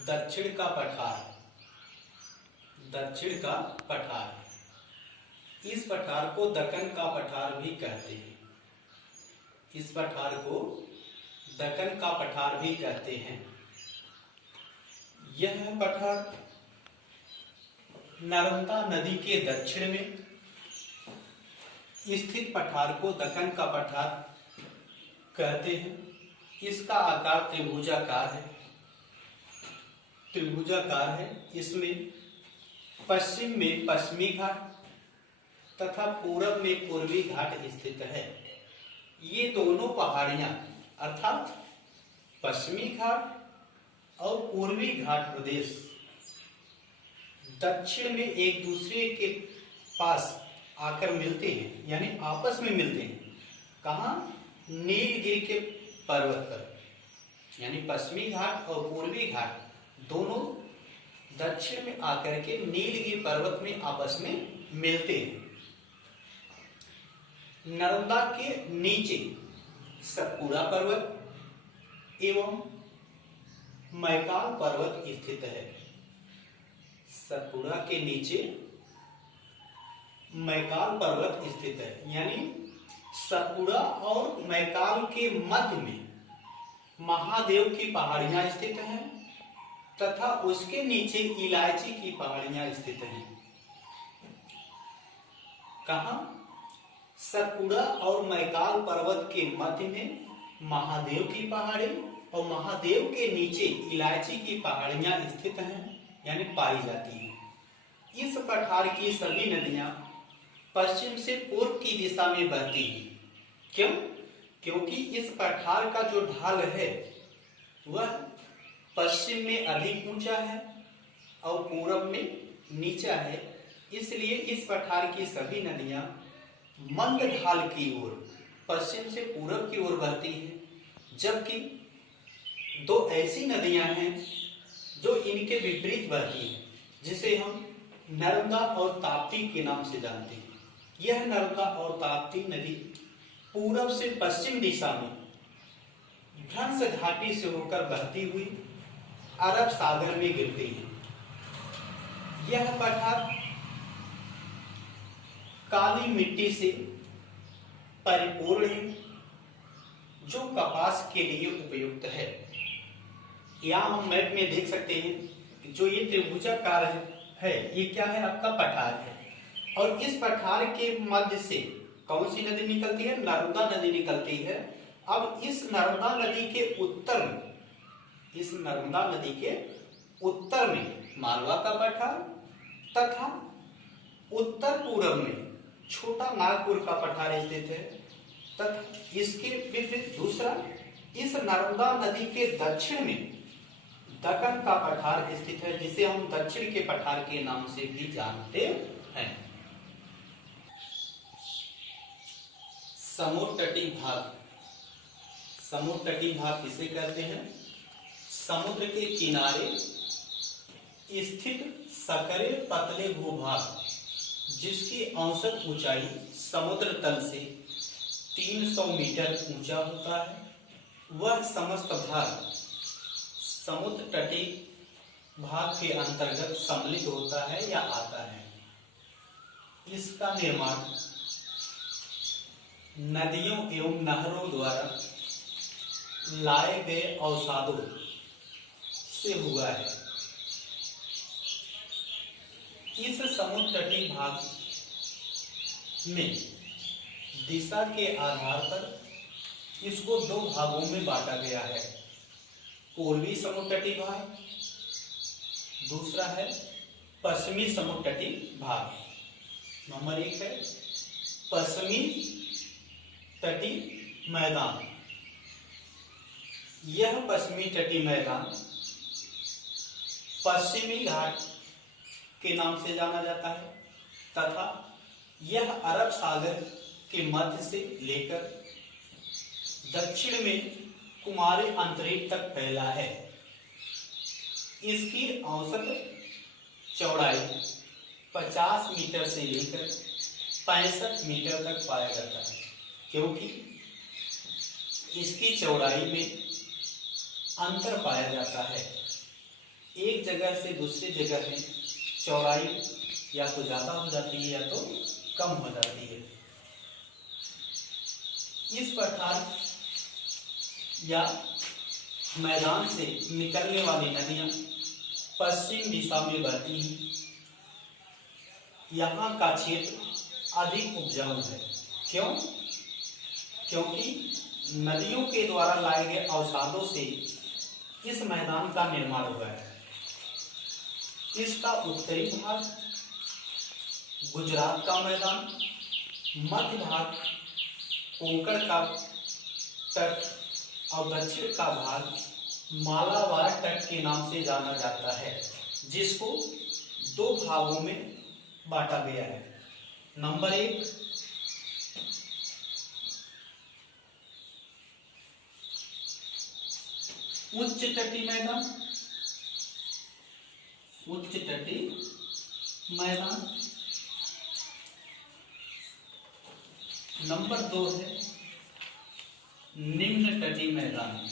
दक्षिण का पठार। दक्षिण का पठार। इस पठार को दक्कन का पठार भी कहते हैं। इस पठार को दक्कन का पठार भी कहते हैं। यह पठार नर्मदा नदी के दक्षिण में स्थित पठार को दक्कन का पठार कहते हैं। इसका आकार त्रिभुजाकार है। इसमें पश्चिम में पश्चिमी घाट तथा पूरब में पूर्वी घाट स्थित है। ये दोनों पहाड़ियां अर्थात पश्चिमी घाट और पूर्वी घाट प्रदेश दक्षिण में एक दूसरे के पास आकर मिलते हैं, यानी आपस में मिलते हैं। कहाँ? नीलगिरी के पर्वत पर, यानी पश्चिमी घाट और पूर्वी घाट दोनों दक्षिण में आकर के नीलगिरी पर्वत में आपस में मिलते हैं। नर्मदा के नीचे सतपुड़ा पर्वत एवं मैकाल पर्वत स्थित है। सतपुड़ा के नीचे मैकाल पर्वत स्थित है, यानी सतपुड़ा और मैकाल के मध्य में महादेव की पहाड़ियां स्थित हैं तथा उसके नीचे इलायची की पहाड़ियां स्थित हैं। कहां? सतपुड़ा और मैकाल पर्वत के मध्य में महादेव की पहाड़ी और महादेव के नीचे इलायची की पहाड़ियां स्थित हैं, यानी पाई जाती हैं। इस पठार की सभी नदियां पश्चिम से पूर्व की दिशा में बहती हैं। क्यों? क्योंकि इस पठार का जो ढाल है वह पश्चिम में अधिक ऊंचा है और पूरब में नीचा है। इसलिए इस पठार की सभी नदियां मंद ढाल की ओर पश्चिम से पूरब की ओर बहती हैं, जबकि दो ऐसी नदियां हैं जो इनके विपरीत बहती हैं, जिसे हम नर्मदा और ताप्ती के नाम से जानते हैं। यह नर्मदा और ताप्ती नदी पूरब से पश्चिम दिशा में भ्रंश घाटी से होकर बहती हुई अरब सागर में गिरती है। यह पठार काली मिट्टी से परिपूर्ण है, जो कपास के लिए उपयुक्त है। यहाँ हम मैप में देख सकते हैं जो ये त्रिभुजाकार है, ये क्या है? आपका पठार है। और इस पठार के मध्य से कौन सी नदी निकलती है? नर्मदा नदी निकलती है। अब इस नर्मदा नदी के उत्तर में मालवा का पठार तथा उत्तर पूर्व में छोटा नागपुर का पठार स्थित है तथा इसके विपरीत दूसरा इस नर्मदा नदी के दक्षिण में दक्कन का पठार स्थित है, जिसे हम दक्षिण के पठार के नाम से भी जानते हैं। समुद्र तटीय भाग। समुद्र तटीय भाग किसे कहते हैं? समुद्र के किनारे स्थित सकरे पतले भूभाग, जिसकी औसत ऊंचाई समुद्र तल से 300 मीटर ऊंचा होता है, वह समस्त भाग समुद्र तटीय भाग के अंतर्गत सम्मिलित होता है या आता है। इसका निर्माण नदियों एवं नहरों द्वारा लाए गए अवसादों से हुआ है। इस समुद्र तटीय भाग में दिशा के आधार पर इसको दो भागों में बांटा गया है। पूर्वी समुद्र तटीय भाग, दूसरा है पश्चिमी समुद्र तटीय भाग। नंबर 1 है पश्चिमी तटीय मैदान। यह पश्चिमी तटीय मैदान पश्चिमी घाट के नाम से जाना जाता है तथा यह अरब सागर के मध्य से लेकर दक्षिण में कुमारी अंतरिक्ष तक फैला है। इसकी औसत चौड़ाई 50 मीटर से लेकर 65 मीटर तक पाया जाता है, क्योंकि इसकी चौड़ाई में अंतर पाया जाता है। एक जगह से दूसरी जगह में चौड़ाई या तो ज्यादा हो जाती है या तो कम हो जाती है। इस प्रकार या मैदान से निकलने वाली नदियां पश्चिम दिशा में बहती हैं। यहाँ का क्षेत्र अधिक उपजाऊ है। क्यों? क्योंकि नदियों के द्वारा लाए गए अवसादों से इस मैदान का निर्माण हुआ है। इसका उत्तरी भाग गुजरात का मैदान, मध्य भाग कोंकण का तट और दक्षिण का भाग मालाबार तट के नाम से जाना जाता है, जिसको दो भागों में बांटा गया है। नंबर 1 उच्च तटीय मैदान, उच्च तटीय मैदान। नंबर 2 है निम्न तटीय मैदान।